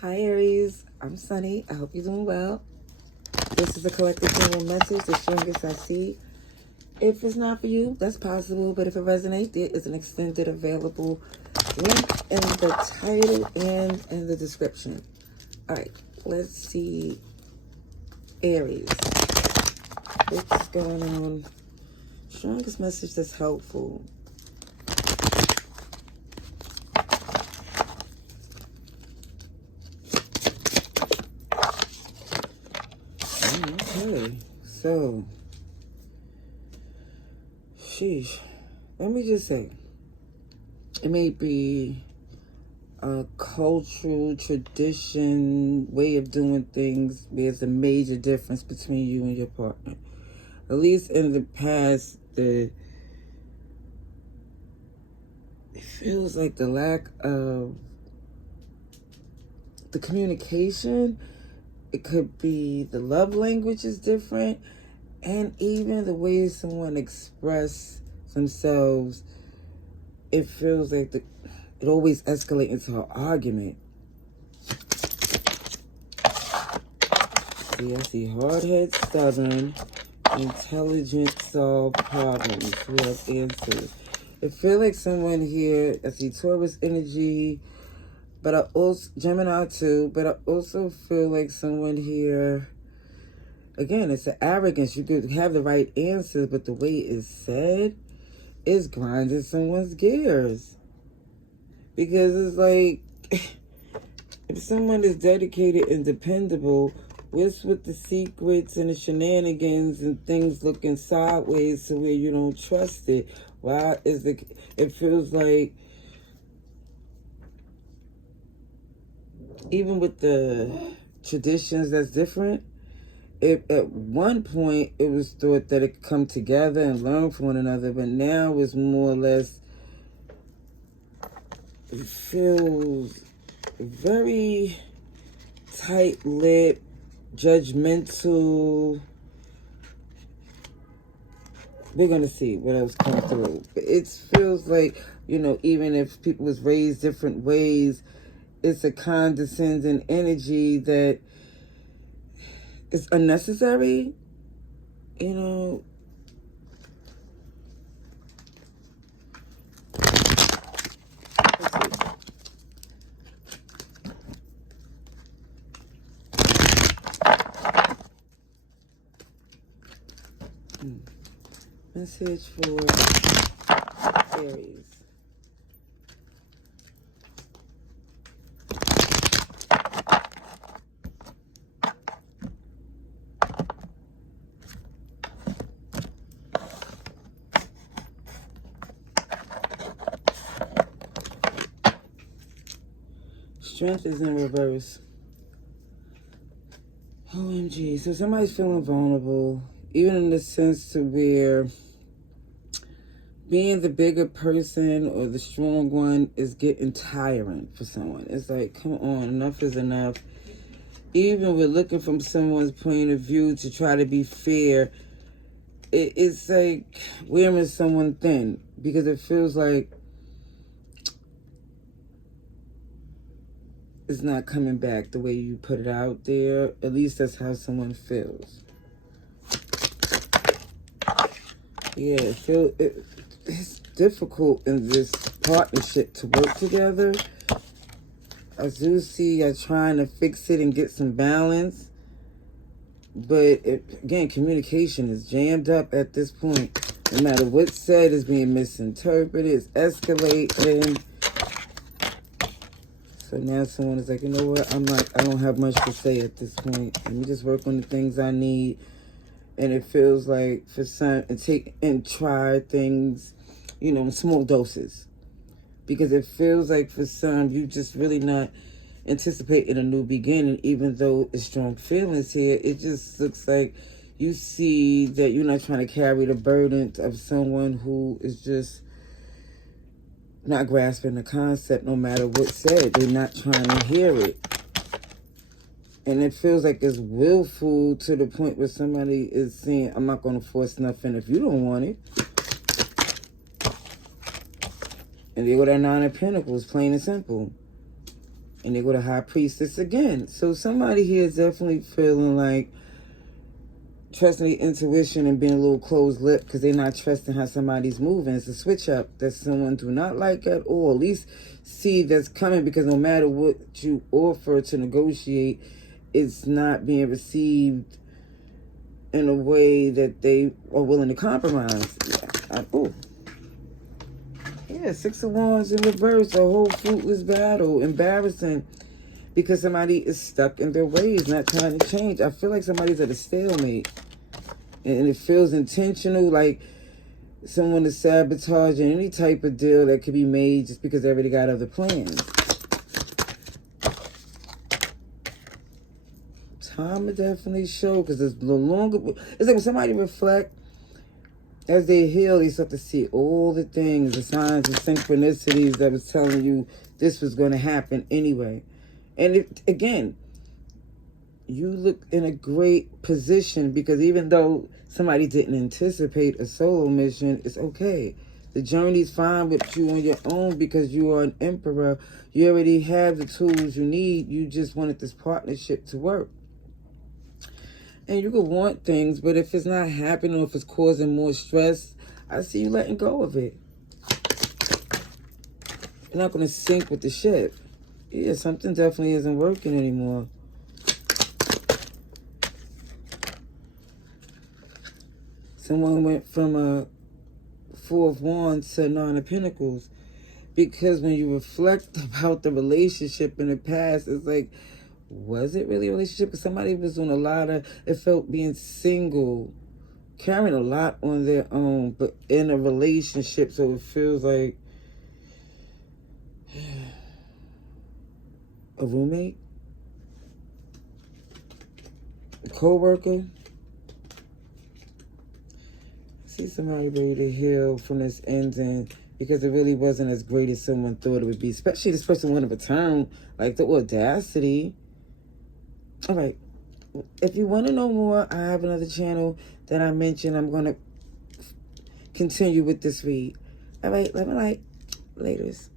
Hi Aries, I'm Sunny. I hope you're doing well. This is a collective general message, the strongest I see. If it's not for you, that's possible, but if it resonates, there is an extended available link in the title and in the description. All right, let's see. Aries, what's going on? Strongest message that's helpful. Okay, so, sheesh. Let me just say, it may be a cultural tradition, way of doing things, there's a major difference between you and your partner. At least in the past, it feels like the lack of the communication. It could be the love language is different, and even the way someone express themselves. It feels like it always escalates into an argument. See, I see hard-headed, stubborn, intelligent, solve problems, who have answers. It feels like someone here, I see Taurus energy, but I also, Gemini too, but I also feel like someone here, again, it's an arrogance. You could have the right answers, but the way it's said is grinding someone's gears. Because it's like, if someone is dedicated and dependable, what's with the secrets and the shenanigans and things looking sideways to where you don't trust it? Why is it feels like, even with the traditions that's different, at one point it was thought that it could come together and learn from one another, but now it's more or less, it feels very tight-lipped, judgmental. We're going to see what else comes through. But it feels like, even if people was raised different ways, it's a condescending energy that is unnecessary. Message for Aries. Strength is in reverse. OMG. So somebody's feeling vulnerable, even in the sense to where being the bigger person or the strong one is getting tiring for someone. It's like, come on, enough is enough. Even with looking from someone's point of view to try to be fair, it's like wearing someone thin, because it feels like it's not coming back the way you put it out there. At least that's how someone feels. Yeah, it's difficult in this partnership to work together. I do see you're trying to fix it and get some balance. But, again, communication is jammed up at this point. No matter what's said is being misinterpreted, it's escalating. So now someone is like, you know what? I don't have much to say at this point. Let me just work on the things I need. And it feels like for some, and try things, in small doses. Because it feels like for some, you just really not anticipating a new beginning, even though it's strong feelings here. It just looks like you see that you're not trying to carry the burden of someone who is just not grasping the concept no matter what's said. They're not trying to hear it. And it feels like it's willful to the point where somebody is saying, I'm not going to force nothing if you don't want it. And there go that Nine of Pentacles, plain and simple. And they go to High Priestess again. So somebody here is definitely feeling like trusting the intuition and being a little closed-lipped because they're not trusting how somebody's moving. It's a switch up that someone do not like at all. At least see that's coming, because no matter what you offer to negotiate, it's not being received in a way that they are willing to compromise. Yeah, Six of Wands in reverse, a whole fruitless battle, embarrassing, because somebody is stuck in their ways, not trying to change. I feel like somebody's at a stalemate. And it feels intentional, like someone is sabotaging any type of deal that could be made just because they already got other plans. Time to definitely show, because it's no longer... It's like when somebody reflect, as they heal, they start to see all the things, the signs and synchronicities that was telling you this was going to happen anyway. And again, you look in a great position, because even though somebody didn't anticipate a solo mission, it's okay. The journey's fine with you on your own, because you are an emperor. You already have the tools you need. You just wanted this partnership to work. And you could want things, but if it's not happening, or if it's causing more stress, I see you letting go of it. You're not going to sink with the ship. Yeah, something definitely isn't working anymore. Someone went from a Four of Wands to Nine of Pentacles. Because when you reflect about the relationship in the past, it's like, was it really a relationship? Because somebody was doing a lot of, it felt being single, carrying a lot on their own, but in a relationship. So it feels like a roommate, a co-worker. See somebody ready to heal from this ending, because it really wasn't as great as someone thought it would be. Especially this person wanted to return, like the audacity. All right. If you want to know more, I have another channel that I mentioned. I'm going to continue with this read. All right. Love and light. Laters.